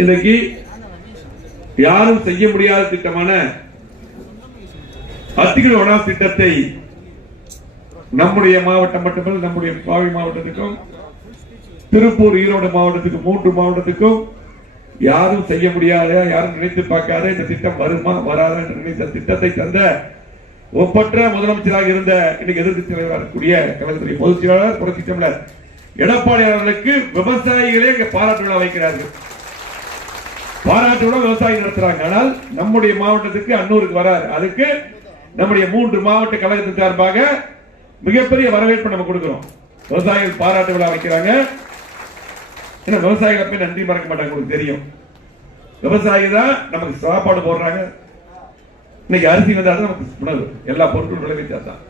இன்னைக்கு யாரும் செய்ய முடியாத திட்டமான அத்திகிரி திட்டத்தை நம்முடைய மாவட்டம் மட்டுமல்ல நம்முடைய பாவி மாவட்டத்துக்கும் திருப்பூர் ஈரோடு மாவட்டத்துக்கு மூன்று மாவட்டத்துக்கும் யாரும் செய்ய முடியாத யாரும் நினைத்து பார்க்காத இந்த திட்டம் வருமா வராதா என்று நினைத்த திட்டத்தை தந்த ஒப்பற்ற முதலமைச்சராக இருந்த இன்னைக்கு எதிர்க்கட்சி தலைவராக கூடிய கழகத்துடைய பொதுச் செயலாளர் புரட்சி தமிழர் எடப்பாடி அவர்களுக்கு விவசாயிகளே இங்க பாராட்டு விழா வைக்கிறார்கள். பாராட்டு விவசாயம் நடத்துறாங்க. ஆனால் நம்முடைய மாவட்டத்துக்கு அன்னூருக்கு வராது. அதுக்கு நம்முடைய மூன்று மாவட்ட கழகத்தின் சார்பாக மிகப்பெரிய வரவேற்பு நம்ம கொடுக்கிறோம். விவசாயிகள் பாராட்டு விழா வைக்கிறாங்க. ஏன்னா விவசாயிகளை போய் நன்றி மறக்க மாட்டாங்க உங்களுக்கு தெரியும். விவசாயி தான் நமக்கு சாப்பாடு போடுறாங்க. இன்னைக்கு அரிசி வந்தால் தான் நமக்கு உணவு. எல்லா பொருட்களும் விளைவிச்சா தான்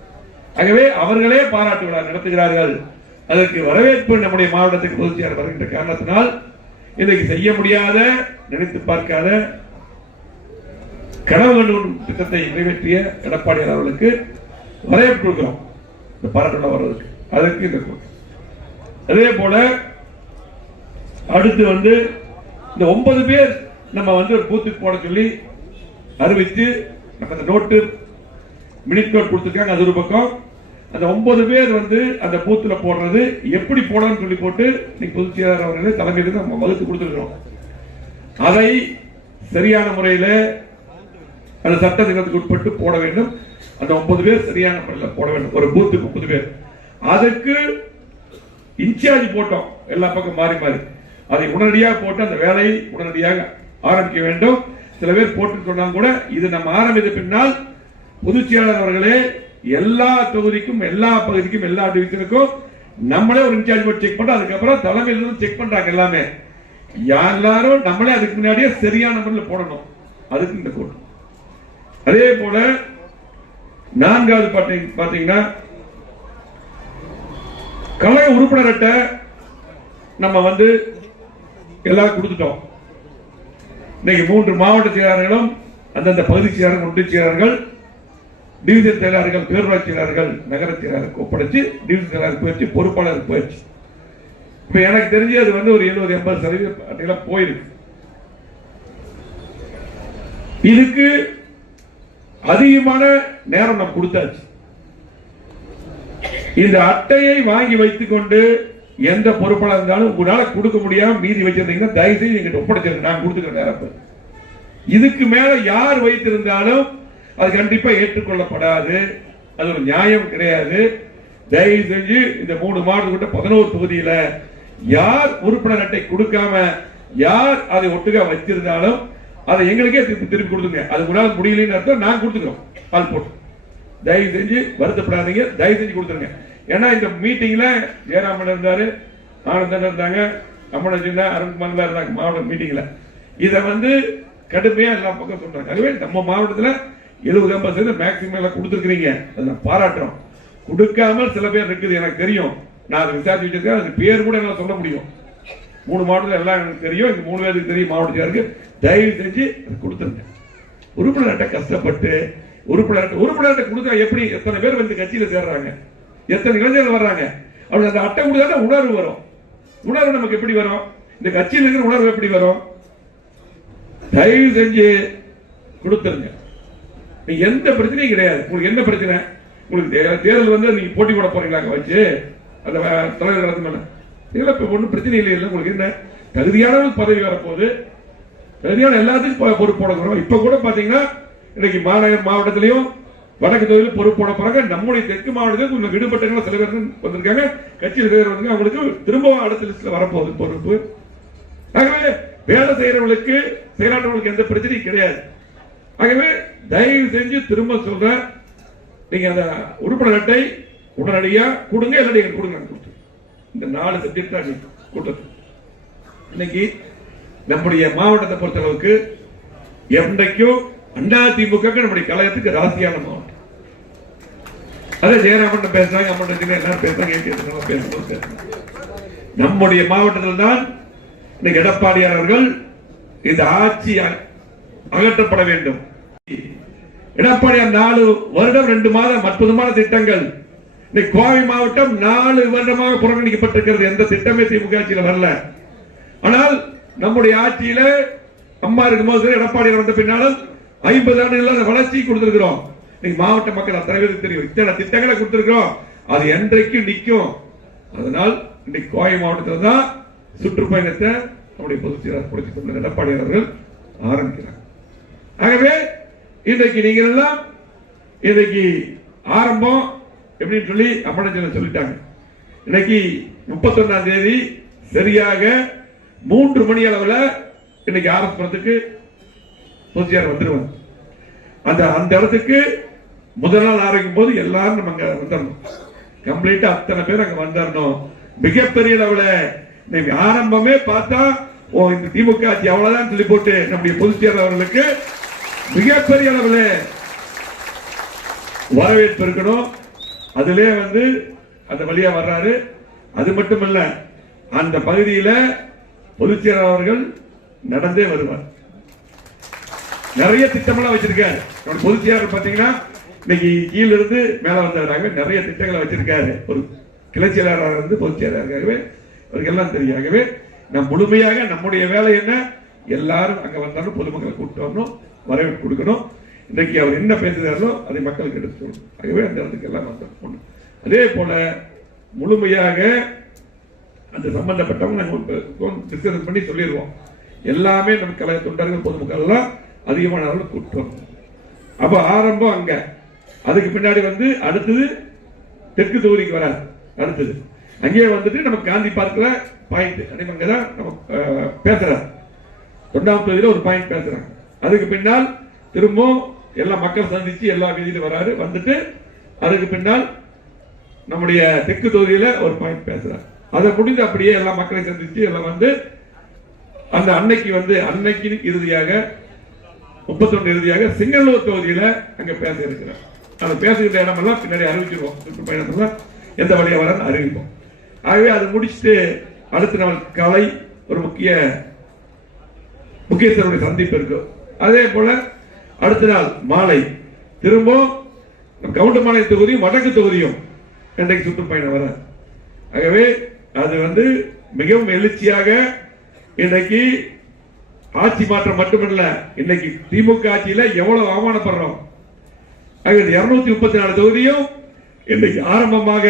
ஆகவே அவர்களே பாராட்டு விழா நடத்துகிறார்கள். அதற்கு வரவேற்பு நம்முடைய மாவட்டத்துக்கு பொதுச்செயலாளர் வருகின்ற காரணத்தினால் இன்றைக்கு செய்ய முடியாத நினைத்து பார்க்காத கனவு கண்டு திட்டத்தை நிறைவேற்றிய எடப்பாடியார் அவர்களுக்கு வரவேற்பு கொடுக்கிறோம். இந்த பாராட்டுல வர்றதுக்கு. அதற்கு இந்த கூட்டம். அதே போல அடுத்து வந்து இந்த ஒன்பது பேர் நம்ம வந்து ஒரு பூத்துக்கு போட சொல்லி அறிவித்து நம்ம அந்த நோட்டு மினிட் நோட் கொடுத்துருக்காங்க. அது ஒரு பக்கம். அந்த ஒன்பது பேர் வந்து அந்த பூத்துல போடுறது எப்படி போடணும்னு சொல்லி போட்டு இன்னைக்கு பொதுச் செயலாளர் அவர்களே தலைமையில் நம்ம வகுத்து கொடுத்துருக்கோம் அதை சரியான முறையில் அந்த சட்ட திட்டத்துக்கு உட்பட்டு போட வேண்டும். அந்த ஒன்பது பேர் சரியான முறையில் போட வேண்டும். ஒரு பூத்துக்கு முப்பது பேர். அதுக்கு இன்சார்ஜ் போட்டோம். எல்லா பக்கம் மாறி மாறி. அதை உடனடியாக போட்டு அந்த வேலையை உடனடியாக ஆரம்பிக்க வேண்டும். சில பேர் போட்டு சொன்னாங்க கூட இது நம்ம ஆரம்பித்த பின்னால் பொதுச் செயலாளர் அவர்களே எல்லா தொகுதிக்கும் எல்லா பகுதிக்கும் எல்லா டிவிஷனுக்கும் நம்மளே ஒரு இன்சார்ஜ் போட்டு செக் பண்ணோம் அதுக்கப்புறம் தலைமையில் இருந்து செக் பண்றாங்க எல்லாமே. எல்லாரும் நம்மளே அதுக்கு முன்னாடியே சரியான முறையில் போடணும். அதுக்கு இந்த கூட்டம் அதே போல நான்காவது பாத்தீங்க- பாத்தீங்கன்னா கழக உறுப்பினர்கிட்ட நம்ம வந்து எல்லா கொடுத்துட்டோம். இன்னைக்கு மூன்று மாவட்ட செயலாளர்களும் அந்தந்த பகுதி செயலாளர்கள் ஒன்றிய செயலாளர்கள் டிவிஷன் செயலாளர்கள் பேரூராட்சி செயலாளர்கள் நகர செயலாளருக்கு ஒப்படைச்சு டிவிஷன் செயலாளருக்கு போயிடுச்சு பொறுப்பாளருக்கு போயிடுச்சு. இப்போ எனக்கு தெரிஞ்சு அது வந்து ஒரு எழுபது எண்பது சதவீதம் அட்டையெல்லாம் போயிருக்கு. இதுக்கு அதிகமான நேரம் நம்ம கொடுத்தாச்சு. இந்த அட்டையை வாங்கி வைத்துக் கொண்டு எந்த பொறுப்பாளர் இருந்தாலும் உங்களால கொடுக்க முடியாம மீதி வச்சிருந்தீங்கன்னா தயவு செய்து எங்கிட்ட ஒப்படைச்சிருங்க. நான் கொடுத்துக்கிறேன் நேரம் இதுக்கு மேல யார் வைத்திருந்தாலும் அது கண்டிப்பா ஏற்றுக்கொள்ளப்படாது. அது ஒரு நியாயம் கிடையாது. தயவு செஞ்சு இந்த மூணு மாவட்டத்திட்ட பதினோரு தொகுதியில யார் உறுப்பினர் அட்டை கொடுக்காம யார் அதை ஒட்டுக்கா வச்சிருந்தாலும் அதை எங்களுக்கே திருப்பி திருப்பி கொடுத்துங்க அது உங்களால் முடியலன்னு அர்த்தம் நான் கொடுத்துக்கிறோம். ஆள் போட்டு. தயவு செஞ்சு வருத்தப்படாதீங்க. தயவு செஞ்சு கொடுத்துருங்க. ஏன்னா இந்த மீட்டிங்ல ஜெயராமன் இருந்தாரு ஆனந்தன் இருந்தாங்க அம்மன் சின்ன அருண்குமார் தான் இருந்தாங்க மாவட்ட மீட்டிங்ல. இதை வந்து கடுமையா எல்லா பக்கம் சொல்றாங்க. அதுவே நம்ம மாவட்டத்துல எழுபது ஐம்பது சதவீதம் மேக்சிமம் எல்லாம் கொடுத்துருக்கிறீங்க. அதை நான் பாராட்டுறோம். கொடுக்காமல் சில பேர் இருக்குது எனக்கு தெரியும். நான் அதை விசாரிச்சு வச்சிருக்கேன். அது பேர் கூட என்னால் சொல்ல முடியும். மூணு மாவட்டத்தில் எல்லாம் எனக்கு தெரியும். இந்த மூணு பேருக்கு தெரியும் மாவட்டத்திற்கு தயவு செஞ்சு அதை கொடுத்துருங்க. உறுப்பினர்கிட்ட கஷ்டப்பட்டு உறுப்பினர் உறுப்பினர்கிட்ட கொடுத்தா எப்படி எத்தனை பேர் வந்து கட்சியில் சேர்றாங்க? எத்தனை இளைஞர்கள் வர்றாங்க? அப்படி அந்த அட்டை கொடுத்தா உணர்வு வரும். உணர்வு நமக்கு எப்படி வரும்? இந்த கட்சியில் இருக்கிற உணர்வு எப்படி வரும்? தயவு செஞ்சு கொடுத்துருங்க. நீங்க எந்த பிரச்சனையும் கிடையாது. உங்களுக்கு என்ன பிரச்சனை? உங்களுக்கு தே- தேர்தல் வந்து நீங்க போட்டி போட போறீங்களா அங்க வச்சு? அந்த தலைவர் நடத்து மேல. இதெல்லாம் இப்ப ஒண்ணும் பிரச்சனை இல்லை இல்லை? உங்களுக்கு என்ன? தகுதியான பதவி வரப்போகுது. தகுதியான எல்லாத்துக்கும் பொறுப்பு போட போறோம். இப்ப கூட பாத்தீங்கன்னா இன்னைக்கு மாநகர் மாவட்டத்திலையும் வடக்கு தொகுதியில் பொறுப்பு போட போறாங்க. நம்முடைய தெற்கு மாவட்டத்தில் கொஞ்சம் விடுபட்டங்களும் சில பேர் வந்திருக்காங்க. கட்சியில் பேர் வந்து அவங்களுக்கு திரும்பவும் அடுத்த லிஸ்ட்ல வரப்போகுது பொறுப்பு. ஆகவே வேலை செய்யறவங்களுக்கு செயலாற்றவங்களுக்கு எந்த பிரச்சனையும் கிடையாது. ஆகவே தயவு செஞ்சு திரும்ப சொல்றேன் நீங்க அந்த உறுப்பினர் அட்டை உடனடியா கொடுங்க இல்லாட்டி கொடுங்க. இந்த நாலு சப்ஜெக்ட் கூட்டத்தில் இன்னைக்கு நம்முடைய மாவட்டத்தை பொறுத்தளவுக்கு என்றைக்கும் அதிமுக திமுக நம்முடைய கழகத்துக்கு ராசியான மாவட்டம். அதே ஜெயராமன் பேசுறாங்க அம்மன் எல்லாரும் பேசுறாங்க ஏன் பேசுறாங்க. நம்முடைய மாவட்டத்தில் தான் இன்னைக்கு எடப்பாடியார் அவர்கள் இந்த ஆட்சி அகற்றப்பட வேண்டும். எடப்பாடியார் நாலு வருடம் ரெண்டு மாதம் அற்புதமான திட்டங்கள். இன்னைக்கு கோவை மாவட்டம் நாலு வருடமாக புறக்கணிக்கப்பட்டிருக்கிறது. எந்த திட்டமே திமுக ஆட்சியில் வரல. ஆனால் நம்முடைய ஆட்சியில அம்மா இருக்கும்போது சரி, எடப்பாடி வந்த பின்னாலும் ஐம்பது ஆண்டுகள் அந்த வளர்ச்சி கொடுத்திருக்கிறோம். இன்னைக்கு மாவட்ட மக்கள் அத்தனை பேருக்கு தெரியும். இத்தனை திட்டங்களை கொடுத்திருக்கிறோம். அது என்றைக்கும் நிற்கும்? அதனால் இன்னைக்கு கோவை மாவட்டத்தில் தான் சுற்றுப்பயணத்தை நம்முடைய பொதுச் செயலாளர் எடப்பாடி அவர்கள் ஆரம்பிக்கிறார். ஆகவே இன்றைக்கு நீங்கள் எல்லாம் இன்னைக்கு ஆரம்பம் எப்படின்னு சொல்லி அம்மனச்சல சொல்லிட்டாங்க. இன்னைக்கு முப்பத்தொன்னாம் தேதி சரியாக மூன்று மணி அளவுல இன்னைக்கு ஆரம்பிக்கிறதுக்கு பொதுச்சியார் வந்துருவாங்க. அந்த அந்த இடத்துக்கு முதல் நாள் ஆரம்பிக்கும் போது எல்லாரும் நம்ம அங்க வந்துடணும் கம்ப்ளீட்டா அத்தனை பேர் அங்க வந்துடணும் மிகப்பெரிய அளவுல ஆரம்பமே பார்த்தா ஓ இந்த திமுக ஆட்சி அவ்வளவுதான் சொல்லி போட்டு நம்முடைய பொதுச்செயலாளர் அவர்களுக்கு மிகப்பெரிய அளவில் வரவேற்பு இருக்கணும். அதிலே வந்து அந்த வழியா வர்றாரு. அது மட்டுமல்ல அந்த பகுதியில பொதுச்செயலாளர் அவர்கள் நடந்தே வருவார். நிறைய திட்டமெல்லாம் வச்சிருக்காரு. பொதுச்செயலாளர் பொதுச் பாத்தீங்கன்னா இன்னைக்கு கீழ இருந்து மேல வந்தவராக நிறைய திட்டங்களை வச்சிருக்காரு. ஒரு கிளை செயலாளராக இருந்து பொதுச் செயலாளராகவே அவருக்கு எல்லாம் நம் முழுமையாக நம்முடைய வேலை என்ன? எல்லாரும் அங்க வந்தாலும் பொதுமக்களை கூப்பிட்டு வரணும். வரவேற்பு கொடுக்கணும். இன்றைக்கு அவர் என்ன பேசுகிறாரோ அதை மக்களுக்கு எடுத்து சொல்லணும். ஆகவே அந்த இடத்துக்கு எல்லாம் வந்தோம் அதே போல முழுமையாக அந்த சம்பந்தப்பட்டவங்க நாங்கள் டிஸ்கஸ் பண்ணி சொல்லிடுவோம். எல்லாமே நம்ம கழக தொண்டர்கள் பொதுமக்கள் எல்லாம் அதிகமான அளவில் கூட்டம் அப்போ ஆரம்பம் அங்கே. அதுக்கு பின்னாடி வந்து அடுத்தது தெற்கு தொகுதிக்கு வராது. அடுத்தது. அங்கேயே வந்துட்டு நம்ம காந்தி பார்க்கில் பாயிண்ட் அங்கே தான் நம்ம பேசுகிறார் தொண்டாம் தொகுதியில் ஒரு பாயிண்ட் பேசுகிறாங்க அதுக்கு பின்னால் திரும்பவும் எல்லா மக்கள் சந்திச்சு எல்லா வீதியிலும் வராரு வந்துட்டு அதுக்கு பின்னால் நம்முடைய தெற்கு தொகுதியில ஒரு பாயிண்ட் பேசுறாரு. அதை முடிந்து அப்படியே எல்லா மக்களையும் சந்திச்சு எல்லாம் வந்து அந்த அன்னைக்கு வந்து அன்னைக்கு இறுதியாக முப்பத்தொன்று இறுதியாக சிங்கல்லூர் தொகுதியில அங்க பேச இருக்கிறார் அந்த பேசுகிற இடமெல்லாம் பின்னாடி அறிவிச்சிருவோம். சுற்றுப்பயணத்துல எந்த வழியா வரன்னு அறிவிப்போம். ஆகவே அதை முடிச்சுட்டு அடுத்த நாள் கலை ஒரு முக்கிய முக்கியத்தருடைய சந்திப்பு இருக்கும் அதே போல அடுத்த நாள் மாலை. திரும்பவும் கவுண்டமாலை தொகுதியும் வடக்கு தொகுதியும் இன்றைக்கு சுற்றுப்பயணம் வர ஆகவே அது வந்து மிகவும் எழுச்சியாக இன்றைக்கு ஆட்சி மாற்றம் மட்டுமல்ல இன்னைக்கு திமுக ஆட்சியில எவ்வளவு அவமானப்படுறோம். இருநூத்தி முப்பத்தி நாலு தொகுதியும் இன்னைக்கு ஆரம்பமாக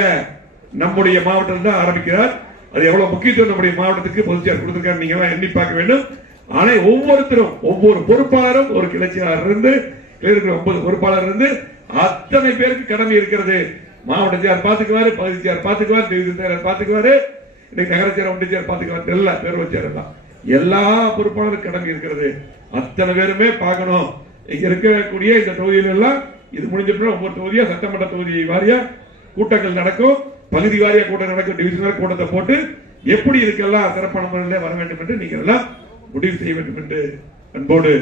நம்முடைய மாவட்டம் தான் ஆரம்பிக்கிறார். அது எவ்வளவு முக்கியத்துவம் நம்முடைய மாவட்டத்துக்கு பொதுச்செயலர் கொடுத்திருக்காரு நீங்க எல்லாம் எண்ணி பார்க்க வேண்டும். ஆனா ஒவ்வொருத்தரும் ஒவ்வொரு பொறுப்பாளரும் ஒரு கிளர்ச்சியாளர் இருந்து இருக்கிற ஒன்பது பொறுப்பாளர் இருந்து அத்தனை பேருக்கு கடமை இருக்கிறது. மாவட்ட சேர் பாத்துக்குவாரு பகுதி செயலர் பாத்துக்குவாரு டிவிஷன் செயலர் பாத்துக்குவாரு இன்னைக்கு நகர செயலர் ஒன்றிய செயலர் பாத்துக்குவாரு எல்லா பேரவை வச்சார் தான். எல்லா பொறுப்பாளரும் கடமை இருக்கிறது. அத்தனை பேருமே பார்க்கணும். இங்க இருக்கக்கூடிய இந்த தொகுதியில எல்லாம் இது முடிஞ்ச பிறகு ஒவ்வொரு தொகுதியா சட்டமன்ற தொகுதி வாரியா கூட்டங்கள் நடக்கும். பகுதி வாரியா கூட்டம் நடக்கும். டிவிஷனல் கூட்டத்தை போட்டு எப்படி இதுக்கெல்லாம் சிறப்பான முறையில் வர வேண்டும் என்று நீங்கள் எல்லாம் முடிவு செய்ய வேண்டும் என்று அன்போடு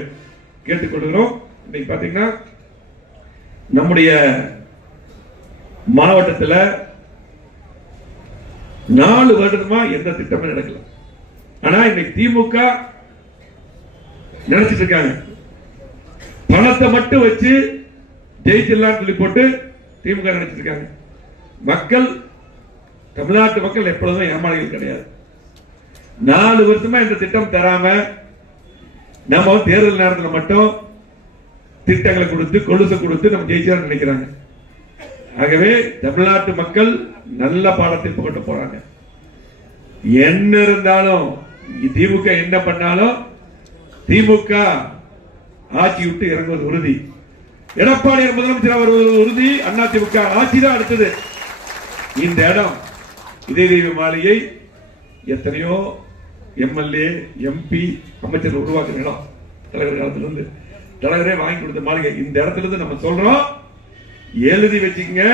கேட்டுக்கொள்கிறோம். இன்னைக்கு பாத்தீங்கன்னா நம்முடைய மாவட்டத்துல நாலு வருடமா எந்த திட்டமும் நடக்கல. ஆனா இன்னைக்கு திமுக நினைச்சிட்டு இருக்காங்க. பணத்தை மட்டும் வச்சு ஜெயிச்சிடலாம் சொல்லி போட்டு திமுக நினைச்சிட்டு இருக்காங்க. மக்கள் தமிழ்நாட்டு மக்கள் எப்பொழுதும் ஏமாளிகள் கிடையாது. நாலு வருஷமா இந்த திட்டம் தராம நம்ம தேர்தல் நேரத்தில் மட்டும் திட்டங்களை கொடுத்து கொலுசை கொடுத்து நம்ம ஜெயிச்சா நினைக்கிறாங்க. ஆகவே தமிழ்நாட்டு மக்கள் நல்ல பாடத்தை புகட்ட போறாங்க. என்ன இருந்தாலும் திமுக என்ன பண்ணாலும் திமுக ஆட்சி விட்டு இறங்குவது உறுதி. எடப்பாடியார் முதலமைச்சர் அவர் உறுதி அண்ணா திமுக ஆட்சி தான் அடுத்தது. இந்த இடம் இதய தெய்வ மாளிகை எத்தனையோ எம்எல்ஏ எம்பி அமைச்சர் உருவாக்குற இடம் தலைவர் காலத்திலிருந்து தலைவரே வாங்கி கொடுத்த மாளிகை. இந்த இடத்துல இருந்து நம்ம சொல்றோம் எழுதி வச்சுக்கங்க.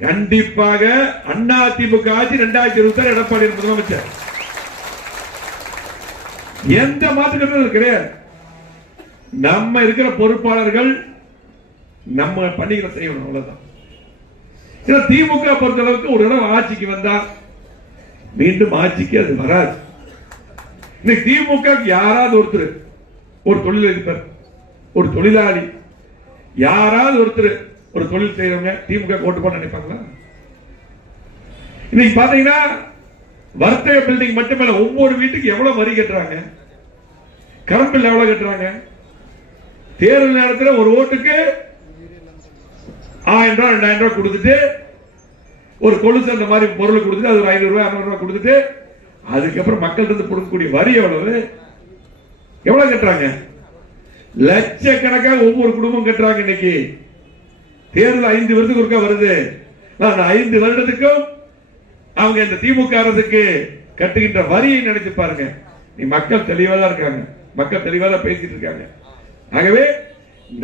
கண்டிப்பாக அண்ணா திமுக ஆட்சி ரெண்டாயிரத்தி இருபத்தி ஆறு எடப்பாடி முதலமைச்சர். எந்த மாற்றங்களும் கிடையாது. நம்ம இருக்கிற பொறுப்பாளர்கள் நம்ம பணிகளை செய்யணும் அவ்வளவுதான். திமுக பொறுத்த அளவுக்கு ஒரு இடம் ஆட்சிக்கு வந்தா மீண்டும் ஆட்சிக்கு அது வராது. இன்னைக்கு திமுக யாராவது ஒருத்தர் ஒரு தொழிலதிபர் ஒரு தொழிலாளி யாராவது ஒருத்தர் ஒரு தொழில் செய்யறவங்க திமுக ஓட்டு போட நினைப்பாங்களா? இன்னைக்கு பாத்தீங்கன்னா வர்த்தக பில்டிங் மட்டுமல்ல ஒவ்வொரு வீட்டுக்கு எவ்வளவு வரி கட்டுறாங்க? கரண்ட் பில் எவ்வளவு கட்டுறாங்க? தேர்தல் நேரத்தில் ஒரு ஓட்டுக்கு ஆயிரம் ரூபாய் ரெண்டாயிரம் ரூபாய் கொடுத்துட்டு ஒரு கொலுசு அந்த மாதிரி பொருள் கொடுத்துட்டு அது ஒரு ஐநூறு ரூபாய் அறுநூறு ரூபாய் கொடுத்துட்டு அதுக்கப்புறம் மக்கள்கிட்ட இருந்து கொடுக்கக்கூடிய வரி எவ்வளவு? எவ்வளவு கட்டுறாங்க? லட்சக்கணக்காக ஒவ்வொரு குடும்பம் கட்டுறாங்க இன்னைக்கு. தேர்தல் ஐந்து வருஷத்துக்கு ஒருக்கா வருது. நான் ஐந்து வருடத்துக்கும் அவங்க இந்த திமுக அரசுக்கு கட்டுகின்ற வரியை நினைச்சு பாருங்க. நீ மக்கள் தெளிவா தான் இருக்காங்க. மக்கள் தெளிவா தான் பேசிட்டு இருக்காங்க. ஆகவே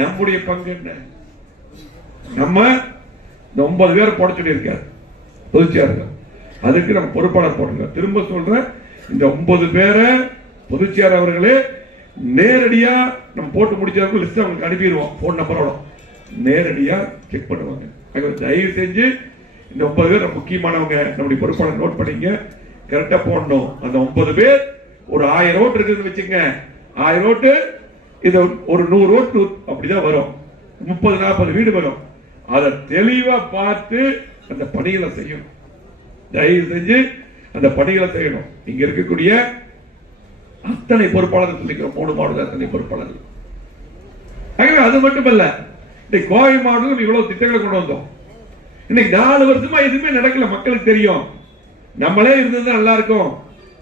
நம்முடைய பங்கு என்ன? நம்ம இந்த ஒன்பது பேர் போட சொல்லியிருக்காரு. பொதுச்செயலாளர் அதுக்கு நம்ம பொறுப்பாளர் போட்டுங்க திரும்ப சொல்றேன் இந்த ஒன்பது பேரை பொதுச்செயலாளர் அவர்களே நேரடியா நம்ம போட்டு முடிச்சவங்க லிஸ்ட் அவங்களுக்கு அனுப்பிடுவோம் போன் நம்பரோட நேரடியா செக் பண்ணுவாங்க. தயவு செஞ்சு இந்த ஒன்பது பேர் முக்கியமானவங்க நம்முடைய பொறுப்பாளர் நோட் பண்ணிங்க. கரெக்டா போடணும். அந்த ஒன்பது பேர் ஒரு ஆயிரம் ஓட்டு இருக்குதுன்னு வச்சுங்க ஆயிரம் ஓட்டு இது ஒரு நூறு ஓட்டு அப்படிதான் வரும். முப்பது நாற்பது வீடு வரும். அதை தெளிவா பார்த்து அந்த பணிகளை செய்யணும். தயவு செஞ்சு அந்த பணிகளை செய்யணும். இங்க இருக்கக்கூடிய அத்தனை பொறுப்பாளர்கள் சொல்லிக்கிறோம் மூணு மாவட்ட அத்தனை பொறுப்பாளர்கள். ஆகவே அது மட்டுமல்ல இன்னைக்கு கோவை மாவட்டத்தில் இவ்வளவு திட்டங்களை கொண்டு வந்தோம். இன்னைக்கு நாலு வருஷமா எதுவுமே நடக்கல மக்களுக்கு தெரியும். நம்மளே இருந்தது நல்லா இருக்கும்.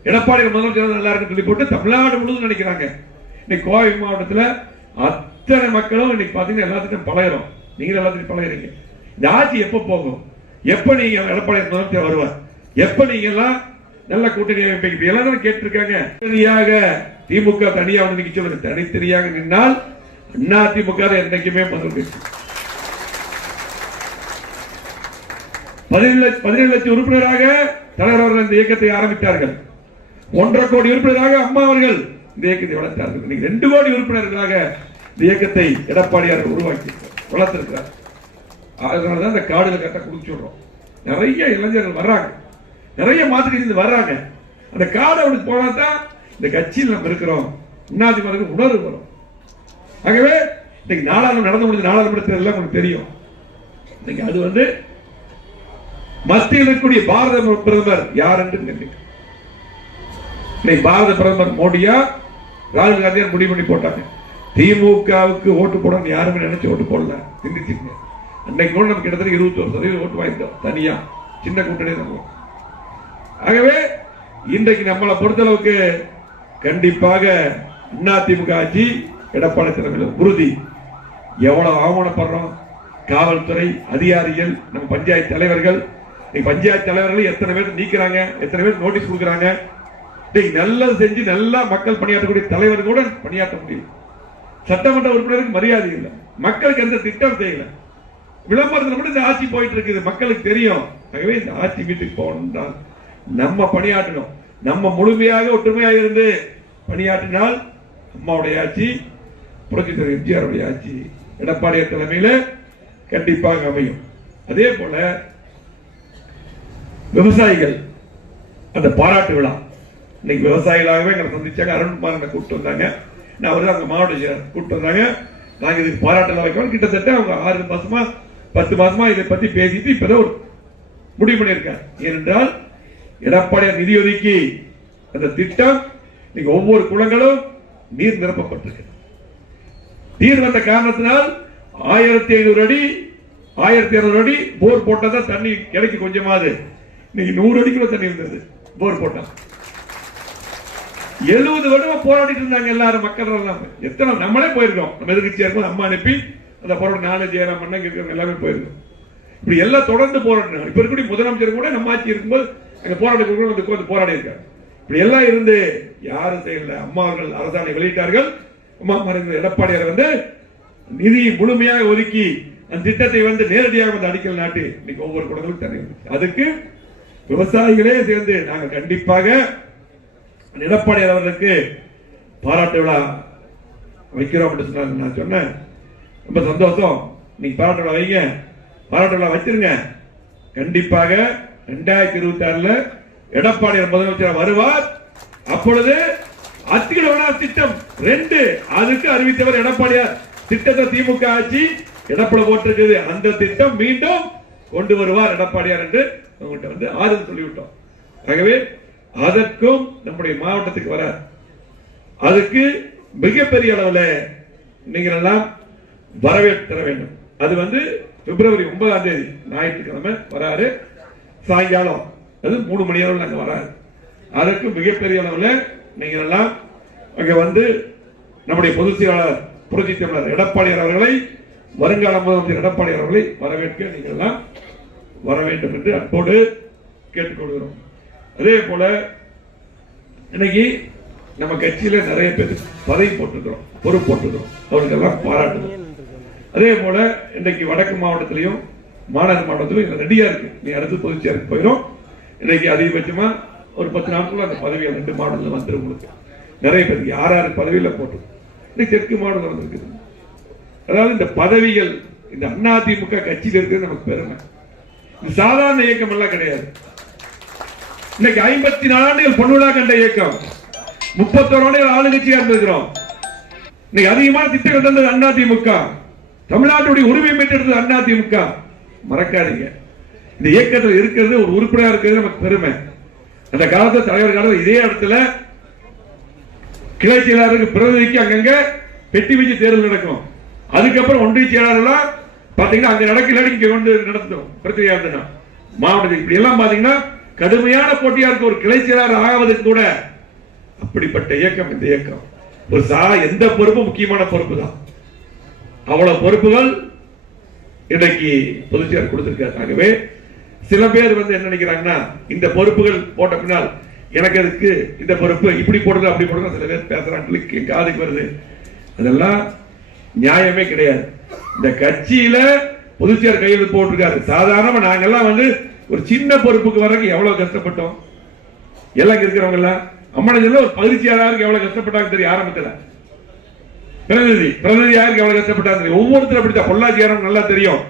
எடப்பாடி முதலமைச்சர் நல்லா இருக்கும் சொல்லி போட்டு தமிழ்நாடு முழுவதும் நினைக்கிறாங்க. இன்னைக்கு கோவை மாவட்டத்தில் அத்தனை மக்களும் இன்னைக்கு பார்த்தீங்கன்னா எல்லாத்துக்கும் பழகிறோம். நீங்களும் எல்லாத்துக்கும் பழகிறீங்க. இந்த ஆட்சி எப்போ போகும்? எப்ப நீங்க எடப்பாடி முதலமைச்சர் வருவார் எப்ப நீங்க எல்லாம் நல்ல கூட்டணி அமைப்பை எல்லாம் கேட்டிருக்காங்க. தனியாக திமுக தனியா வந்து நிக்க சொல்லுங்க. தனித்தனியாக நின்னால் அண்ணா திமுக தான் என்னைக்குமே முதல் கட்சி பதினேழு லட்ச- பதினேழு லட்சம் உறுப்பினராக தலைவர் அவர்கள் இந்த இயக்கத்தை ஆரம்பித்தார்கள். ஒன்றரை கோடி உறுப்பினராக அம்மா அவர்கள் இந்த இயக்கத்தை வளர்த்தார்கள். இன்னைக்கு ரெண்டு கோடி உறுப்பினர்களாக இந்த இயக்கத்தை எடப்பாடியார் உருவாக்கி வளர்த்திருக்கிறார். அதனால தான் இந்த காடுகள் கட்ட குடிச்சு விடுறோம். நிறைய இளைஞர்கள் வர்றாங்க. நிறைய மாதிரி இருந்து வர்றாங்க. அந்த காடு அவனுக்கு போனா தான் இந்த கட்சியில் நம்ம இருக்கிறோம். உண்ணாதிமன்ற உணர்வு வரும். ஆகவே இன்னைக்கு நாடாளுமன்றம் நடந்து முடிஞ்ச நாடாளுமன்றத்தில் எல்லாம் உங்களுக்கு தெரியும். இன்னைக்கு அது வந்து மத்தியில் இருக்கக்கூடிய பாரத பிரதமர் யார் என்று இன்னைக்கு பாரத பிரதமர் மோடியா ராகுல் காந்தியா முடிவு பண்ணி போட்டாங்க. திமுகவுக்கு ஓட்டு போடணும் யாருமே நினைச்சு ஓட்டு போடல. சிந்திச்சிருங்க அன்னைக்கு கூட நம்ம கிட்டத்தட்ட இருபத்தோரு சதவீதம் ஓட்டு வாங்கிட்டோம் தனியா. சின்ன கூட்டணி நம்ம ஆகவே இன்றைக்கு நம்மளை பொறுத்தளவுக்கு கண்டிப்பாக அதிமுக ஆட்சி எடப்பாடி தலைமையில் உறுதி. எவ்வளவு அவமானப்படுறோம்? காவல்துறை அதிகாரிகள் நம்ம பஞ்சாயத்து தலைவர்கள். இன்னைக்கு பஞ்சாயத்து தலைவர்கள் எத்தனை பேர் நீக்கிறாங்க? எத்தனை பேர் நோட்டீஸ் கொடுக்குறாங்க? இன்னைக்கு நல்லது செஞ்சு நல்லா மக்கள் பணியாற்றக்கூடிய தலைவர் கூட பணியாற்ற முடியும் சட்டமன்ற உறுப்பினருக்கு மரியாதை இல்லை. மக்களுக்கு எந்த திட்டம் செய்யலை விளம்பரத்தில் மட்டும் இந்த ஆட்சி போயிட்டு இருக்குது மக்களுக்கு தெரியும். ஆகவே இந்த ஆட்சி வீட்டுக்கு போகணும்னால் நம்ம பணியாற்றணும். நம்ம முழுமையாக ஒற்றுமையாக இருந்து பணியாற்றினால் அம்மாவுடைய ஆட்சி புரட்சி தலைவர் எம்ஜிஆருடைய ஆட்சி எடப்பாடியார் தலைமையில கண்டிப்பாக அமையும். அதே போல விவசாயிகள் அந்த பாராட்டு விழா. இன்னைக்கு விவசாயிகளாகவே எங்களை சந்திச்சாங்க. அருண்குமார் கூப்பிட்டு வந்தாங்க. நான் வந்து அங்கே மாவட்ட கூப்பிட்டு வந்தாங்க. நாங்கள் இதுக்கு பாராட்டுலாம் வைக்கணும். கிட்டத்தட்ட அவங்க ஆறு மாசமா பத்து மாசமா இதை பத்தி பேசிட்டு இப்பதான் ஒரு முடிவு பண்ணியிருக்கார் ஏனென்றால் எடப்பாடியார் நிதி ஒதுக்கி அந்த திட்டம் இன்னைக்கு ஒவ்வொரு குளங்களும் நீர் நிரப்பப்பட்டிருக்கு. நீர் வந்த காரணத்தினால் ஆயிரத்தி ஐநூறு அடி ஆயிரத்தி இருநூறு அடி போர் போட்டா தண்ணி கிடைக்கு கொஞ்சமாவது. இன்னைக்கு நூறு அடிக்குள்ள தண்ணி இருந்தது போர் போட்டா. எழுபது வருடம் போராடிட்டு இருந்தாங்க எல்லாரும் மக்கள் எல்லாம். எத்தனை நம்மளே போயிருக்கோம். நம்ம எதிர்கட்சியா இருக்கும் அம்மா அனுப்பி அந்த போராட்டம் நானே ஜெயராம் மன்னங்க இருக்கிறவங்க எல்லாமே போயிருக்கும். இப்படி எல்லாம் தொடர்ந்து போராடினாங்க இப்ப இருக்கக்கூடிய முதலமைச்சர் கூட நம்ம ஆட்சி இருக்கும்போது அங்க போராட்டம் கூட வந்து உட்கார்ந்து போராடி இருக்காங்க இப்படி எல்லாம் இருந்து யாரும் செய்யல. அம்மா அவர்கள் அரசாணை வெளியிட்டார்கள். அம்மா மருந்து எடப்பாடியார் வந்து நிதி முழுமையாக ஒதுக்கி அந்த திட்டத்தை வந்து நேரடியாக வந்து அடிக்கல் நாட்டு இன்னைக்கு ஒவ்வொரு குடங்களும் தண்ணி அதுக்கு விவசாயிகளே சேர்ந்து நாங்கள் கண்டிப்பாக எடப்பாடியார் அவர்களுக்கு பாராட்டு விழா வைக்கிறோம் அப்படின்னு சொன்னாங்க நான் சொன்னேன். ரொம்ப சந்தோஷம். நீங்க பாராட்டு வைங்க. பாராட்டு விழா வச்சிருங்க. கண்டிப்பாக ரெண்டாயிரத்தி இருபத்தி ஆறுல எடப்பாடியார் முதலமைச்சர் வருவார். அப்பொழுது அத்திகளவனா திட்டம் ரெண்டு. அதுக்கு அறிவித்தவர் எடப்பாடியார். திட்டத்தை திமுக ஆட்சி எடப்பட போட்டிருக்குது. அந்த திட்டம் மீண்டும் கொண்டு வருவார் எடப்பாடியார் என்று உங்கள்கிட்ட வந்து ஆறுதல் சொல்லிவிட்டோம். ஆகவே அதற்கும் நம்முடைய மாவட்டத்துக்கு வர அதுக்கு மிகப்பெரிய அளவில் நீங்கள் எல்லாம் வரவேற்று வேண்டும். அது வந்து பிப்ரவரி ஒன்பதாம் தேதி ஞாயிற்றுக்கிழமை வராரு. சாயங்காலம் அது மூணு மணி அளவில் அங்கே வராரு. அதற்கு மிகப்பெரிய அளவில் நீங்கள் எல்லாம் அங்கே வந்து நம்முடைய பொதுச் செயலாளர் புரட்சி தமிழர் எடப்பாடியார் அவர்களை வருங்கால முதலமைச்சர் எடப்பாடியார் அவர்களை வரவேற்க நீங்கள் எல்லாம் வர வேண்டும் என்று அன்போடு கேட்டுக்கொள்கிறோம். அதே போல இன்னைக்கு நம்ம கட்சியில நிறைய பேர் பதவி போட்டுக்கிறோம் பொறுப்பு போட்டுக்கிறோம் அவருக்கெல்லாம் பாராட்டுகிறோம் அதே போல இன்னைக்கு வடக்கு மாவட்டத்திலையும் மாநகர மாவட்டத்திலும் ரெடியா இருக்கு. நீ அடுத்து பொதுச்சேருக்கு போயிடும் இன்னைக்கு அதிகபட்சமா ஒரு பத்து நாட்களுக்குள்ள அந்த பதவிகள் ரெண்டு மாவட்டத்தில் வந்துடும் உங்களுக்கு. நிறைய பேருக்கு யார் யார் பதவியில போட்டு. இன்னைக்கு தெற்கு மாவட்டம் வந்திருக்குது. அதாவது இந்த பதவிகள் இந்த அதிமுக கட்சியில் இருக்கிறது நமக்கு பெருமை. இது சாதாரண இயக்கம் எல்லாம் கிடையாது. இன்னைக்கு ஐம்பத்தி நாலு ஆண்டுகள் பொன்விழா கண்ட இயக்கம். முப்பத்தோரு ஆண்டுகள் ஆளுங்கட்சியா இருந்திருக்கிறோம். இன்னைக்கு அதிகமான திட்டங்கள் தந்தது அதிமுக தமிழ்நாட்டுடைய உரிமை மீட்டெடுத்தது அதிமுக மறக்காதீங்க. இந்த இயக்கத்தில் இருக்கிறது ஒரு உறுப்பினராக இருக்கிறது நமக்கு பெருமை. அந்த காலத்தில் தலைவர் காலத்துல இதே இடத்துல கிளை செயலாளருக்கு பிரதிநிதிக்கு அங்கங்க பெட்டி வச்சு தேர்தல் நடக்கும். அதுக்கப்புறம் ஒன்றிய செயலாளர்லாம் பாத்தீங்கன்னா அங்க நடக்கல இங்க கொண்டு நடத்தும் பிரச்சனையா இருந்ததுன்னா. மாவட்டத்தில் இப்படி எல்லாம் பாத்தீங்கன்னா கடுமையான போட்டியா இருக்க ஒரு கிளை செயலாளர் ஆவதற்கு கூட அப்படிப்பட்ட இயக்கம் இந்த இயக்கம். ஒரு சா எந்த பொறுப்பும் முக்கியமான பொறுப்பு தான் அவ்வளவு பொறுப்புகள் இன்னைக்கு பொதுச்செயலர் கொடுத்திருக்காரு ஆகவே சில பேர் வந்து என்ன நினைக்கிறாங்கன்னா இந்த பொறுப்புகள் போட்ட பின்னால் எனக்கு அதுக்கு இந்த பொறுப்பு? இப்படி போடுறது அப்படி போடுறது சில பேர் பேசுறாங்க காதுக்கு வருது. அதெல்லாம் நியாயமே கிடையாது. இந்த கட்சியில பொதுச்செயலர் கையெழுத்து போட்டிருக்காரு. சாதாரணமா நாங்கெல்லாம் வந்து ஒரு சின்ன பொறுப்புக்கு வர்றதுக்கு எவ்வளவு கஷ்டப்பட்டோம்? எல்லாம் இருக்கிறவங்க எல்லாம். அம்மனை ஒரு பகுதி செயலாளருக்கு எவ்வளவு கஷ்டப்பட்டாங்க தெரியும் ஆரம்பத்தில். பிரதிநிதி பிரதிநிதி யாருக்கு எவ்வளவு கஷ்டப்பட்டாங்க தெரியும் ஒவ்வொருத்தரும் அப்படித்தான். பொள்ளாச்சியாரம் நல்லா தெரியும்.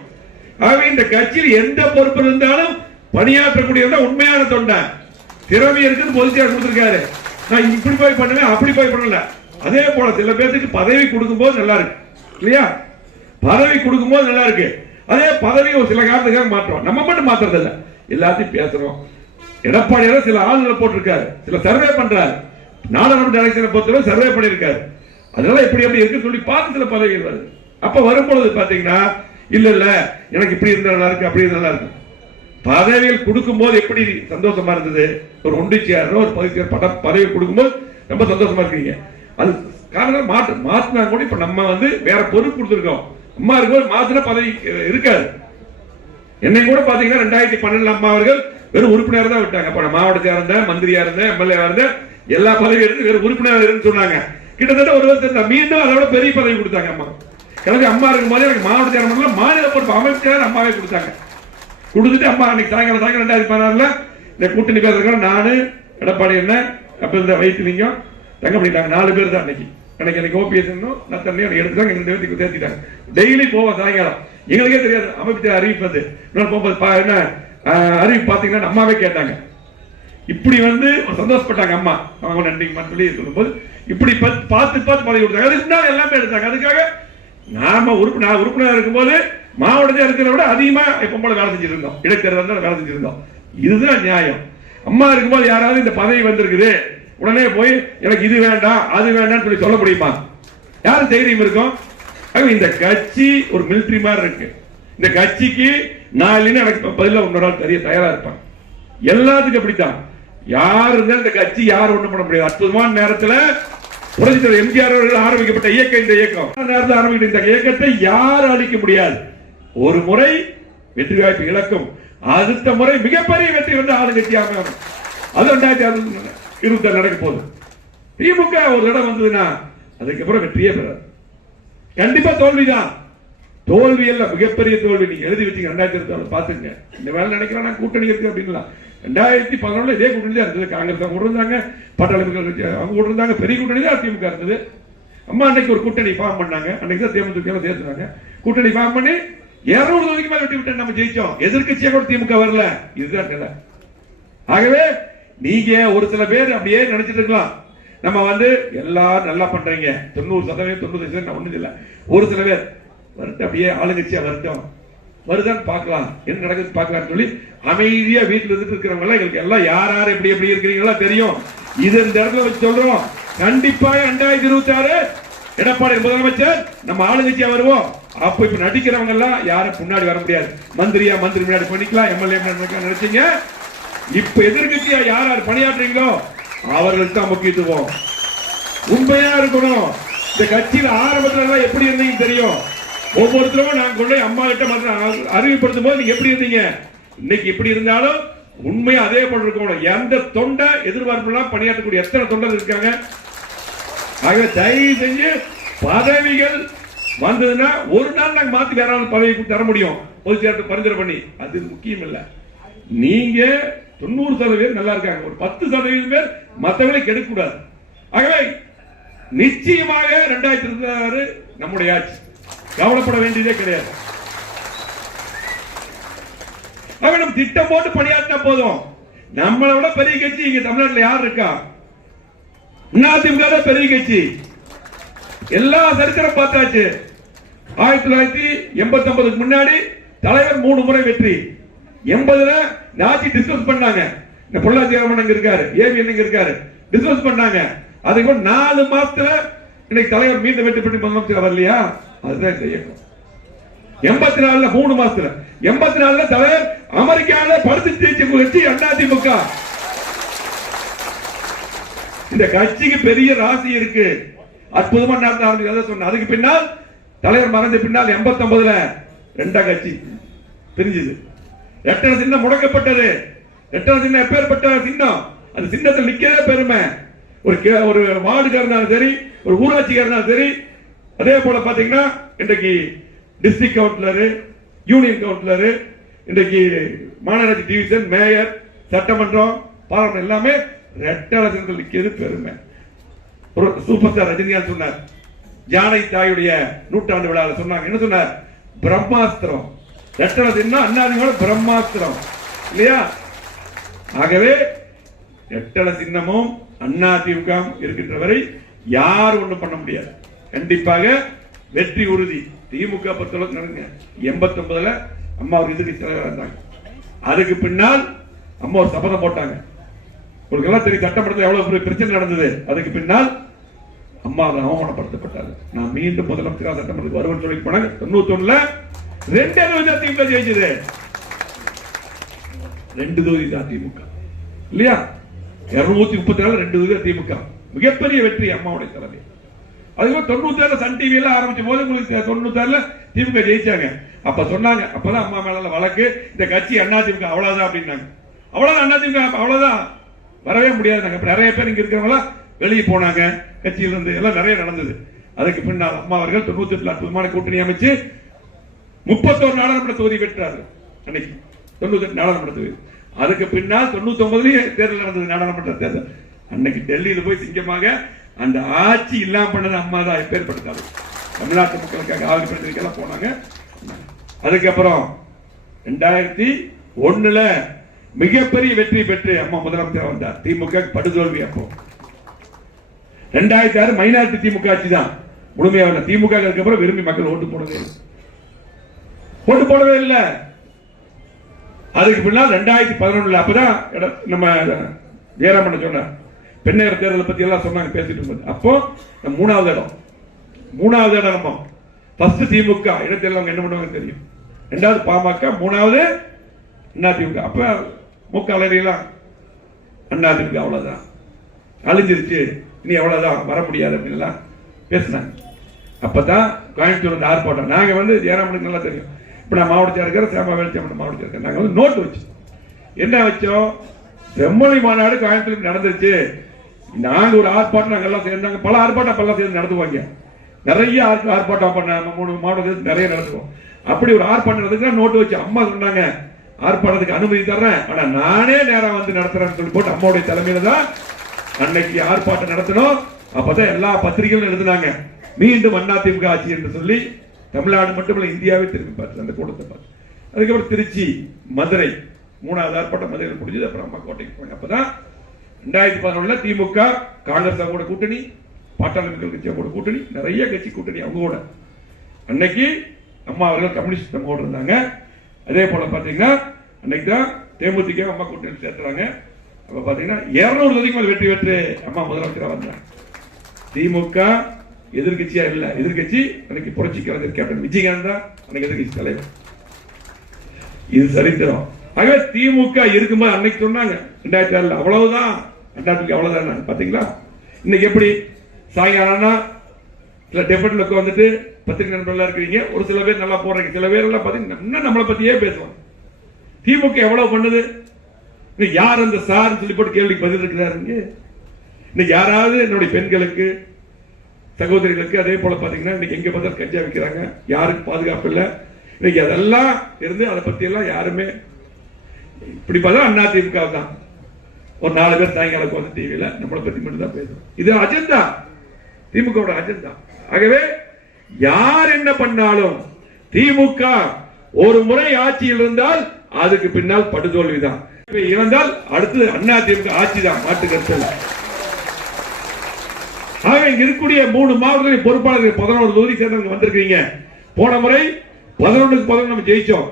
ஆகவே இந்த கட்சியில் எந்த பொறுப்பு இருந்தாலும் பணியாற்றக்கூடியவன் உண்மையான தொண்டை. திறமை இருக்குன்னு பொதுச்செயலர் கொடுத்திருக்காரு. நான் இப்படி போய் பண்ணுவேன் அப்படி போய் பண்ணல. அதே போல சில பேருக்கு பதவி கொடுக்கும்போது நல்லா இருக்கு. இல்லையா? பதவி கொடுக்கும்போது நல்லா இருக்கு. அதே பதவி ஒரு சில காரணத்துக்காக மாற்றோம் நம்ம மட்டும் மாத்துறது இல்ல எல்லாத்தையும் பேசுறோம். எடப்பாடியார் சில ஆளுநர் போட்டிருக்காரு. சில சர்வே பண்றாரு. நாடாளுமன்ற எலெக்ஷனை பொறுத்தவரை சர்வே பண்ணியிருக்காரு. அதனால எப்படி எப்படி இருக்குன்னு சொல்லி பார்த்து சில பதவிகள் வருது அப்ப வரும்பொழுது பாத்தீங்கன்னா இல்ல இல்ல எனக்கு இப்படி இருந்தா நல்லா இருக்கு அப்படி இருந்தா நல்லா இருக்கு. பதவிகள் கொடுக்கும்போது எப்படி சந்தோஷமா இருந்தது? ஒரு ஒன்றிச்சியாரோ ஒரு பதவி படம் பதவி கொடுக்கும்போது ரொம்ப சந்தோஷமா இருக்கீங்க. அது காரணம் மாற்று மாத்தினா கூட இப்ப நம்ம வந்து வேற பொறுப்பு கொடுத்துருக்கோம். அம்மா இருக்கும்போது மாத்தின பதவி இருக்காது. என்னை கூட பாத்தீங்கன்னா ரெண்டாயிரத்தி பன்னெண்டுல அம்மா அவர்கள் வெறும் உறுப்பினர் தான் விட்டாங்க. அப்ப நான் மாவட்டத்தியா இருந்தேன் மந்திரியா இருந்தேன் எம்எல்ஏ இருந்தேன் எல்லா பதவியும் இருந்து வெறும் உறுப்பினர் இருந்து சொன்னாங்க. கிட்டத்தட்ட ஒரு வருஷம் மீண்டும் அதோட பெரிய பதவி கொடுத்தாங்க அம்மா. எனக்கு அம்மா இருக்கும் போது எனக்கு மாவட்ட சேர்மன்ல மாநில பொறுப்பு அமைச்சர் அம்மாவே கொடுத்தாங்க. கொடுத்துட்டு அம்மா அன்னைக்கு சாயங்காலம் சாயங்காலம் ரெண்டாயிரத்தி பதினாறுல இந்த கூட்டணி பேசுறதுக்கு நானு எடப்பாடி என்ன அப்ப இந்த வைத்திலிங்கம் தங்க பண்ணிட்டாங்க. நாலு பேர் தான் அன்னைக்கு. அன்னைக்கு எனக்கு ஓபிஎஸ் நான் தண்ணி எடுத்துட்டாங்க ரெண்டு பேருக்கு தேர்த்திட்டாங்க டெய்லி போவோம் சாயங்காலம். எங்களுக்கே தெரியாது அமைப்பு அறிவிப்பு வந்து இன்னொரு போகும்போது பா- என்ன அறிவிப்பு பாத்தீங்கன்னா அம்மாவே கேட்டாங்க. இப்படி வந்து சந்தோஷப்பட்டாங்க அம்மா. அவங்க நன்றி சொல்லி சொல்லும்போது இப்படி பார்த்து பார்த்து பதவி கொடுத்தாங்க. அது முன்னாடி எல்லாமே எடுத்தாங்க. அதுக்காக நாம உறுப்பு நான் உறுப்பினர் இருக்கும்போது மாவட்டத்தில் இருக்கிறத விட அதிகமா எப்ப போல வேலை செஞ்சுருந்தோம். இடைத்தேர்தல் இருந்தாலும் வேலை செஞ்சுட்டு இதுதான் நியாயம். அம்மா இருக்கும்போது யாராவது இந்த பதவி வந்திருக்குது உடனே போய் எனக்கு இது வேண்டாம் அது வேண்டாம்னு சொல்லி சொல்ல முடியுமா? யாரும் தைரியம் இருக்கும்? இந்த கட்சி ஒரு மிலிட்டரி மாதிரி இருக்கு. இந்த கட்சிக்கு நான் இல்லைன்னு எனக்கு பதிலாக உன்னோட தெரிய தயாரா இருப்பாங்க எல்லாத்துக்கும் அப்படித்தான். யாருங்க இந்த கட்சி? யார் ஒண்ணும் பண்ண முடியாது. அற்புதமான நேரத்துல புரட்சித்தலைவர் எம்ஜிஆர் அவர்கள் ஆரம்பிக்கப்பட்ட இயக்கம் இந்த இயக்கம். அந்த நேரத்தில் ஆரம்பிக்கிற இந்த இயக்கத்தை யாரும் அழிக்க முடியாது? ஒரு முறை வெற்றி வாய்ப்பு இழக்கும். அடுத்த முறை மிகப்பெரிய வெற்றி வந்து ஆளுங்கட்சி அமையும் அது ரெண்டாயிரத்தி இருபத்தி நடக்க போகுது. திமுக ஒரு இடம் வந்ததுன்னா அதுக்கப்புறம் வெற்றியே பெறாது. கண்டிப்பா தோல்விதான். தோல்வி எல்லாம் மிகப்பெரிய தோல்வி. நீங்க எழுதி வச்சீங்க ரெண்டாயிரத்தி இருபத்தி பாத்துங்க இந்த வேலை நினைக்கிறேன் கூட்டணி இருக்கு அப்படின்லாம் ரெண்டாயிரத்தி பதினொன்றுல இதே கூட்டணி தான் இருந்தது. காங்கிரஸ் அவங்க கூட இருந்தாங்க பாட்டாளி மக்கள் கட்சி அவங்க கூட இருந்தாங்க பெரிய கூட்டணி தான் திமுக இருந்தது. அம்மா அன்னைக்கு ஒரு கூட்டணி ஃபார்ம் பண்ணாங்க. அன்னைக்கு தான் தேமுதிக சேர்த்துனாங்க கூட்டணி ஃபார்ம் பண்ணி இருநூறு தொகுதிக்கு மேல வெட்டி விட்டு நம்ம ஜெயிச்சோம். எதிர்கட்சியா கூட திமுக வரல. இதுதான் நிலை. ஆகவே நீங்க ஒரு சில பேர் அப்படியே நினைச்சிட்டு இருக்கலாம். நம்ம வந்து எல்லாரும் நல்லா பண்றீங்க. தொண்ணூறு சதவீதம் தொண்ணூறு சதவீதம் ஒண்ணும் இல்லை ஒரு சில பேர் வரட்டும் அப்படியே ஆளுங்கட்சியா வரட்டும். வருதான்னு பார்க்கலாம். என்ன நடக்குது பார்க்கலாம்னு சொல்லி அமைதியா வீட்டில் இருந்துட்டு இருக்கிறவங்க எல்லாம் எங்களுக்கு எல்லாம் யார் யார் எப்படி எப்படி இருக்கிறீங்களா தெரியும். இது இந்த இடத்துல வச்சு சொல்றோம். கண்டிப்பாக ரெண்டாயிரத்தி இருபத்தி ஆறு எடப்பாடி முதலமைச்சர் நம்ம ஆளுங்கட்சியா வருவோம். அப்போ இப்ப நடிக்கிறவங்க எல்லாம் யாரும் முன்னாடி வர முடியாது. மந்திரியா மந்திரி முன்னாடி பண்ணிக்கலாம் எம்எல்ஏ பண்ணிக்கலாம் நினைச்சீங்க. இப்ப எதிர்கட்சியா யார் யார் பணியாற்றுறீங்களோ அவர்களுக்கு தான் முக்கியத்துவம். உண்மையா இருக்கணும். இந்த கட்சியில ஆரம்பத்துல எல்லாம் எப்படி இருந்தீங்க தெரியும். ஒவ்வொருத்தரும் நான் கொண்டு போய் அம்மா கிட்ட மற்ற அறிவுப்படுத்தும் போது நீங்க எப்படி இருந்தீங்க? இன்னைக்கு எப்படி இருந்தாலும் உண்மையா அதே போல இருக்கணும் எந்த தொண்டை எதிர்பார்ப்புலாம் பணியாற்றக்கூடிய எத்தனை தொண்டர் இருக்காங்க? ஆகவே தயவு செஞ்சு பதவிகள் வந்ததுன்னா ஒரு நாள் நாங்க மாத்தி வேற ஆள் பதவி தர முடியும். பொதுச் சேர்த்து பரிந்துரை பண்ணி. அது முக்கியம் இல்ல. நீங்க தொண்ணூறு சதவீதம் நல்லா இருக்காங்க. ஒரு பத்து சதவீதம் பேர் மத்தவங்களை கெடுக்க கூடாது ஆகவே நிச்சயமாக ரெண்டாயிரத்தி இருபத்தி ஆறு நம்முடைய ஆட்சி. கவலைப்பட வேண்டியதே கிடையாது. நம்ம திட்டம் போட்டு பணியாற்றினா போதும். நம்மளை விட பெரிய கட்சி இங்க தமிழ்நாட்டுல யார் இருக்கா? அதிமுக தான் பெரிய கட்சி. எல்லா சரித்திரம் பார்த்தாச்சு. ஆயிரத்தி தொள்ளாயிரத்தி எண்பத்தி ஒன்பதுக்கு முன்னாடி தலைவர் மூணு முறை வெற்றி. எண்பதுல இந்த டிஸ்கஸ் பண்ணாங்க. இந்த பொள்ளாச்சி ராமன் இருக்காரு ஏவி இங்க இருக்காரு. டிஸ்கஸ் பண்ணாங்க. அதுக்கு நாலு மாசத்துல இன்னைக்கு தலைவர் மீண்டும் வெற்றி பெற்று முதலமைச்சர் வரலையா? அதுதான் இந்த இயக்கம். எண்பத்தி நாலுல மூணு மாசத்துல எண்பத்தி நாலுல தலைவர் அமெரிக்கால படுத்து ஜெயிச்ச கட்சி அதிமுக இந்த கட்சிக்கு பெரிய ராசி இருக்கு. அற்புதமா நடந்த சொன்ன அதுக்கு பின்னால் தலைவர் மறைஞ்ச பின்னால் எண்பத்தி ஒன்பதுல ரெண்டாம் கட்சி பிரிஞ்சுது. எட்டரை சின்னம் முடக்கப்பட்டது. எட்டரை சின்னம் எப்பேற்பட்ட சின்னம்? அந்த சின்னத்தில் நிக்கவே பெருமை. ஒரு கே- ஒரு வார்டுக்காரனாலும் சரி ஒரு ஊராட்சிக்காரனாலும் சரி அதே போல பாத்தீங்கன்னா இன்றைக்கு டிஸ்ட்ரிக்ட் கவுன்சிலரு யூனியன் கவுன்சிலரு இன்றைக்கு மாநகராட்சி டிவிஷன் மேயர் சட்டமன்றம் பாராளுமன்றம் எல்லாமே ரெட்டை நிற்கிறது பெருமை. ஒரு சூப்பர் ஸ்டார் ரஜினிகாந்த் சொன்னார். ஜானை தாயுடைய நூற்றாண்டு விழாவில் சொன்னாங்க. என்ன சொன்னார்? பிரம்மாஸ்திரம். எட்டனை சின்னம் பிரம்மாஸ்திரம். இல்லையா? ஆகவே எட்டல சின்னமும் அண்ணா திமுக இருக்கின்ற வரை யார் ஒன்றும் பண்ண முடியாது. கண்டிப்பாக வெற்றி உறுதி. திமுக பொறுத்தளவுக்கு நடங்க எண்பத்தி ஒன்பதுல அம்மா ஒரு எதிர்கட்சி தலைவர் இருந்தாங்க. அதுக்கு பின்னால் அம்மா ஒரு சபதம் போட்டாங்க. உங்களுக்கு எல்லாம் தெரியும் சட்டமன்றத்தில் எவ்வளவு பெரிய பிரச்சனை நடந்தது. அதுக்கு பின்னால் அம்மா அதை அவமானப்படுத்தப்பட்டாரு நான் மீண்டும் முதலமைச்சராக சட்டமன்றத்துக்கு வருவேன் சொல்லி போனாங்க. தொண்ணூத்தி ஒண்ணுல ரெண்டு தொகுதி திமுக ஜெயிச்சது. ரெண்டு தொகுதி தான் திமுக. இல்லையா? இருநூத்தி முப்பத்தி நாலு ரெண்டு தொகுதி திமுக. மிகப்பெரிய வெற்றி அம்மாவுடைய தலைமை. அதுக்கப்புறம் தொண்ணூத்தி சன் டிவியெல்லாம் ஆரம்பிச்ச போது உங்களுக்கு தொண்ணூத்தி திமுக ஜெயிச்சாங்க. அப்ப சொன்னாங்க அப்பதான் அம்மா மேல வழக்கு. இந்த கட்சி அண்ணா திமுக அவ்வளவுதான் அப்படின்னாங்க. அவ்வளவுதான் அண்ணா திமுக அவ்வளவுதான். வரவே முடியாது நாங்க நிறைய பேர் இங்க இருக்கிறவங்க வெளியே போனாங்க. கட்சியில இருந்து எல்லாம் நிறைய நடந்தது. அதுக்கு பின்னால் அம்மா அவர்கள் தொண்ணூத்தி எட்டுல அற்புதமான கூட்டணி அமைச்சு முப்பத்தோரு நாடாளுமன்ற தொகுதி பெற்றாரு அன்னைக்கு தொண்ணூத்தி எட்டு நாடாளுமன்ற தொகுதி. அதுக்கு பின்னால் தொண்ணூத்தி ஒன்பதுலயே தேர்தல் நடந்தது நாடாளுமன்ற தேர்தல். அன்னைக்கு டெல்லியில போய் சிங்கமாக அந்த ஆட்சி இல்லாம பண்ணது அம்மா தான் எப்பேற்படுத்தாரு தமிழ்நாட்டு மக்களுக்காக ஆவணப்படுத்திருக்கெல்லாம் போனாங்க. அதுக்கப்புறம் ரெண்டாயிரத்தி ஒண்ணுல மிகப்பெரிய வெற்றி பெற்று அம்மா முதலமைச்சர் வந்தார். திமுக படுதோல்வி அப்போ. ரெண்டாயிரத்தி ஆறு மைனாரிட்டி திமுக ஆட்சி தான். முழுமையாக திமுக அதுக்கப்புறம் விரும்பி மக்கள் ஓட்டு போடவே ஓட்டு போடவே இல்லை. அதுக்கு பின்னால் ரெண்டாயிரத்தி பதினொன்னுல அப்பதான் நம்ம ஜெயராமன் சொன்னார். பெண்ணகர் தேர்தலை பத்தி எல்லாம் சொன்னாங்க பேசிட்டு இருந்தது அப்போ மூணாவது இடம். மூணாவது இடம் நம்ம. ஃபர்ஸ்ட் திமுக. இடத்தில் அவங்க என்ன பண்ணுவாங்க தெரியும்? ரெண்டாவது பாமக மூணாவது அண்ணா திமுக அப்ப மூக்க அலறியெல்லாம் அண்ணா திமுக அவ்வளவுதான். அழிஞ்சிருச்சு. இனி அவ்வளவுதான். வர முடியாது அப்படின்லாம் பேசினாங்க. அப்பதான் கோயம்புத்தூர் வந்து ஆர்ப்பாட்டம். நாங்க வந்து ஜெயராமனுக்கு நல்லா தெரியும். இப்ப நான் மாவட்டத்தில் இருக்கிற சேமா வேலுச்சாமன் மாவட்டத்தில் இருக்கிற நாங்க வந்து நோட்டு வச்சோம். என்ன வச்சோம்? செம்மொழி மாநாடு கோயம்புத்தூர் நடந்துச்சு நாங்க ஒரு ஆர்ப்பாட்டம் நாங்க எல்லாம் சேர்ந்தாங்க பல ஆர்ப்பாட்டம் அப்ப எல்லாம் சேர்ந்து நடத்துவாங்க நிறைய ஆர்ப்ப- ஆர்ப்பாட்டம் பண்ண நம்ம மூணு மாவட்டத்தில் நிறைய நடத்துவோம். அப்படி ஒரு ஆர்ப்பாட்டம் நடந்துச்சுன்னா நோட்டு வச்சு அம்மா சொன்னாங்க ஆர்ப்பாட்டத்துக்கு அனுமதி தர்றேன். ஆனா நானே நேரம் வந்து நடத்துறேன்னு சொல்லி போட்டு அம்மாவுடைய தலைமையில தான் அன்னைக்கு ஆர்ப்பாட்டம் நடத்தணும். அப்பதான் எல்லா பத்திரிகைகளும் எழுதினாங்க. மீண்டும் அதிமுக ஆட்சி என்று சொல்லி தமிழ்நாடு மட்டுமல்ல இந்தியாவே திரும்பி பார்த்து அந்த கூட்டத்தை பார்த்து. அதுக்கப்புறம் திருச்சி மதுரை. மூணாவது ஆர்ப்பாட்டம் மதுரையில் முடிஞ்சது அப்புறம் அம்மா கோட்டைக்கு போனாங்க. அப்பதான் ரெண்டாயிரத்தி பதினொன்றுல திமுக காங்கிரஸ் கூட கூட்டணி பாட்டாளி மக்கள் கட்சி கூட கூட்டணி நிறைய கட்சி கூட்டணி அவங்க கூட அன்னைக்கு அம்மா அவர்கள் கம்யூனிஸ்ட் நம்மோடு இருந்தாங்க. அதே போல பாத்தீங்கன்னா அன்னைக்கு தான் தேமுதிக அம்மா கூட்டணி சேர்த்துறாங்க. அப்ப பாத்தீங்கன்னா இருநூறு தொகுதிக்கு மேல வெற்றி பெற்று அம்மா முதலமைச்சரா வந்தாங்க. திமுக எதிர்கட்சியா இல்ல. எதிர்க்கட்சி அன்னைக்கு புரட்சி கலைஞர் கேப்டன் விஜயகாந்த் தான் அன்னைக்கு எதிர்க்கட்சி தலைவர். இது சரித்திரம். ஆகவே திமுக இருக்கும்போது அன்னைக்கு சொன்னாங்க ரெண்டாயிரத்தி ஆறுல அவ்வளவுதான். ரெண்டாயிரத்துக்கு அவ்வளவுதான் பாத்தீங்களா? இன்னைக்கு எப்படி? சாயங்காலம்னா சில டெபட்ல உட்காந்துட்டு பத்திரிகை நண்பர்களா இருக்கிறீங்க. ஒரு சில பேர் நல்லா போடுறீங்க. சில பேர் எல்லாம் பாத்தீங்கன்னா இன்னும் நம்மளை பத்தியே பேசுவாங்க. திமுக எவ்வளவு பண்ணுது? இன்னைக்கு யார் அந்த சார் சொல்லி போட்டு கேள்விக்கு பதில் இருக்கிறாருங்க இன்னைக்கு யாராவது என்னுடைய பெண்களுக்கு சகோதரிகளுக்கு அதே போல பாத்தீங்கன்னா இன்னைக்கு எங்க பார்த்தாலும் கஞ்சா வைக்கிறாங்க. யாருக்கு பாதுகாப்பு இல்லை. இன்னைக்கு அதெல்லாம் இருந்து அதை பத்தி எல்லாம் யாருமே இப்படி பார்த்தா அண்ணா திமுக தான் ஒரு நாலு பேர் சாயங்காலம் உட்காந்து டிவியில நம்மளை பத்தி மட்டும் தான் பேசுறோம். இது அஜெண்டா திமுக அஜெண்டா ஆகவே யார் என்ன பண்ணாலும் திமுக ஒரு முறை ஆட்சியில் இருந்தால் அதுக்கு பின்னால் படுதோல்விதான். இப்ப இறந்தால் அடுத்து அண்ணா திமுக ஆட்சி தான் மாட்டு கருத்து. ஆக இங்க இருக்கக்கூடிய மூணு மாவட்டங்களின் பொறுப்பாளர்கள் பதினோரு தொகுதி சேர்ந்தவங்க வந்திருக்கீங்க போன முறை பதினொன்றுக்கு பதினொன்று நம்ம ஜெயிச்சோம்.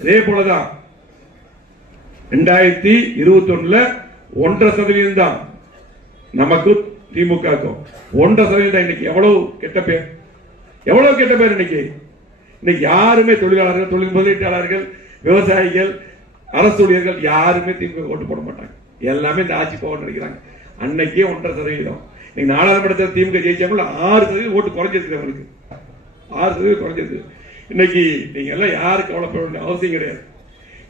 அதே போலதான். ரெண்டாயிரத்தி இருபத்தி ஒண்ணுல ஒன்றரை சதவீதம் தான் நமக்கு திமுகக்கும் ஒன்றரை சதவீதம் தான் இன்னைக்கு. எவ்வளவு கெட்ட பேர்? எவ்வளவு கெட்ட பேர் இன்னைக்கு? இன்னைக்கு யாருமே தொழிலாளர்கள் தொழில் முதலீட்டாளர்கள் விவசாயிகள் அரசு ஊழியர்கள் யாருமே திமுக ஓட்டு போட மாட்டாங்க. எல்லாமே இந்த ஆட்சி போக நினைக்கிறாங்க. அன்னைக்கே ஒன்றரை சதவீதம். நீங்க நாடாளுமன்றத்தில் திமுக ஜெயிச்சாங்கள ஆறு சதவீதம் ஓட்டு குறைஞ்சிருக்கு அவருக்கு ஆறு சதவீதம் குறைஞ்சிருக்கு இன்னைக்கு நீங்க எல்லாம் யாருக்கு கவலைப்பட வேண்டிய அவசியம் கிடையாது.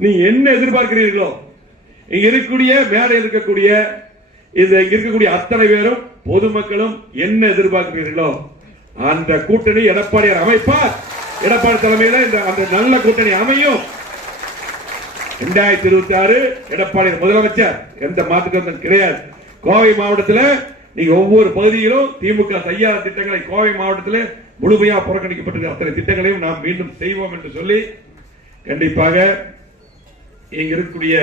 நீங்க என்ன எதிர்பார்க்கிறீர்களோ இங்க இருக்கக்கூடிய மேலே இருக்கக்கூடிய இந்த இங்க இருக்கக்கூடிய அத்தனை பேரும் பொதுமக்களும் என்ன எதிர்பார்க்கிறீர்களோ அந்த கூட்டணி எடப்பாடியார் அமைப்பார். எடப்பாடி தலைமையில இந்த அந்த நல்ல கூட்டணி அமையும். ரெண்டாயிரத்தி இருபத்தி ஆறு எடப்பாடி முதலமைச்சர் எந்த மாற்றுக்கருத்தும் கிடையாது. கோவை மாவட்டத்தில் நீங்க ஒவ்வொரு பகுதியிலும் திமுக செய்யாத திட்டங்களை கோவை மாவட்டத்தில் முழுமையா புறக்கணிக்கப்பட்டிருக்கிற அத்தனை திட்டங்களையும் நாம் மீண்டும் செய்வோம் என்று சொல்லி கண்டிப்பாக இங்க இருக்கக்கூடிய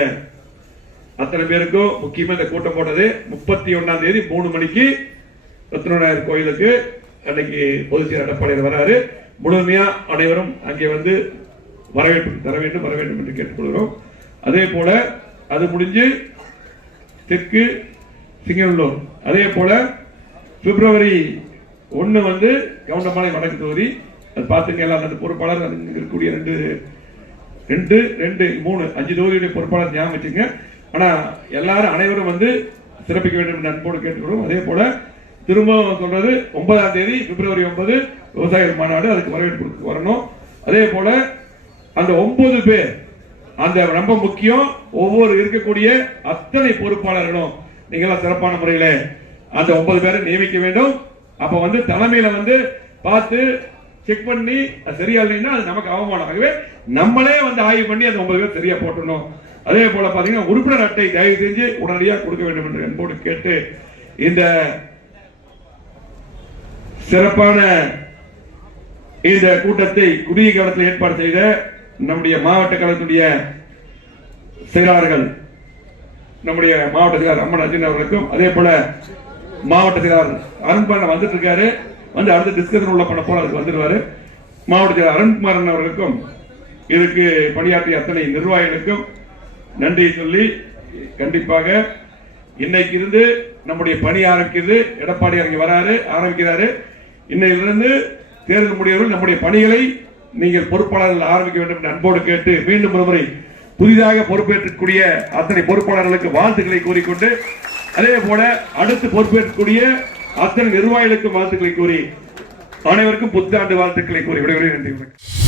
அத்தனை பேருக்கும் முக்கியமா இந்த கூட்டம் போட்டது முப்பத்தி ஒன்னாம் தேதி மூணு மணிக்கு ரத்னநாயர் கோயிலுக்கு அன்னைக்கு பொதுச் செயலர் எடப்பாடியார் வராரு. முழுமையா அனைவரும் அங்கே வந்து வரவேற்பு தர வேண்டும் வர வேண்டும் என்று கேட்டுக்கொள்கிறோம். அதே போல அது முடிஞ்சு தெற்கு சிங்கநல்லூர். அதே போல பிப்ரவரி ஒன்று வந்து கவுண்டமாலை வடக்கு தொகுதி. அது பார்த்துங்க எல்லாம் அந்த பொறுப்பாளர் இருக்கக்கூடிய ரெண்டு ரெண்டு ரெண்டு மூணு அஞ்சு தொகுதியுடைய பொறுப்பாளர் ஞாபகம் வச்சுங்க ஆனால் எல்லாரும் அனைவரும் வந்து சிறப்பிக்க வேண்டும் என்று அன்போடு கேட்டுக்கிறோம் அதே போல திரும்ப சொல்றது ஒன்பதாம் தேதி பிப்ரவரி ஒன்பது விவசாயிகள் மாநாடு அதுக்கு வரவேற்பு வரணும். அதே போல அந்த ஒன்பது பேர் அந்த ரொம்ப முக்கியம் ஒவ்வொரு இருக்கக்கூடிய அத்தனை பொறுப்பாளர்களும் நீங்களாம் சிறப்பான முறையில் அந்த ஒன்பது பேரை நியமிக்க வேண்டும். அப்ப வந்து தலைமையில வந்து பார்த்து செக் பண்ணி அது சரியா இல்லைன்னா அது நமக்கு அவமானம். ஆகவே நம்மளே வந்து ஆய்வு பண்ணி அந்த ஒன்பது பேர் சரியா போட்டணும் அதே போல பாத்தீங்கன்னா உறுப்பினர் அட்டை தயவு செஞ்சு உடனடியாக கொடுக்க வேண்டும் என்று என்போடு கேட்டு இந்த சிறப்பான இந்த கூட்டத்தை குறுகிய காலத்தில் ஏற்பாடு செய்த நம்முடைய மாவட்ட கழகத்துடைய செயலாளர்கள் நம்முடைய மாவட்ட செயலாளர் அம்மன் அஜின் அவர்களுக்கும் அதே போல மாவட்ட செயலாளர் அருண்பான வந்துட்டு இருக்காரு. வந்து அடுத்த டிஸ்கஷன் உள்ள பண்ண போல அதுக்கு வந்துருவாரு. மாவட்ட செயலாளர் அருண்குமாரன் அவர்களுக்கும் இதுக்கு பணியாற்றிய அத்தனை நிர்வாகிகளுக்கும் நன்றி சொல்லி கண்டிப்பாக இன்னைக்கு இருந்து நம்முடைய பணி ஆரம்பிக்கிறது. எடப்பாடி இறங்கி வராரு ஆரம்பிக்கிறாரு. இன்னையிலிருந்து தேர்தல் முடியவர்கள் நம்முடைய பணிகளை நீங்கள் பொறுப்பாளர்கள் ஆரம்பிக்க வேண்டும் என்று அன்போடு கேட்டு மீண்டும் ஒருமுறை புதிதாக பொறுப்பேற்றக்கூடிய அத்தனை பொறுப்பாளர்களுக்கு வாழ்த்துக்களை கூறிக்கொண்டு அதே போல அடுத்து பொறுப்பேற்கக்கூடிய அத்தனை நிர்வாகிகளுக்கும் வாழ்த்துக்களை கூறி அனைவருக்கும் புத்தாண்டு வாழ்த்துக்களை கூறி விடைபெறுகிறேன். நன்றி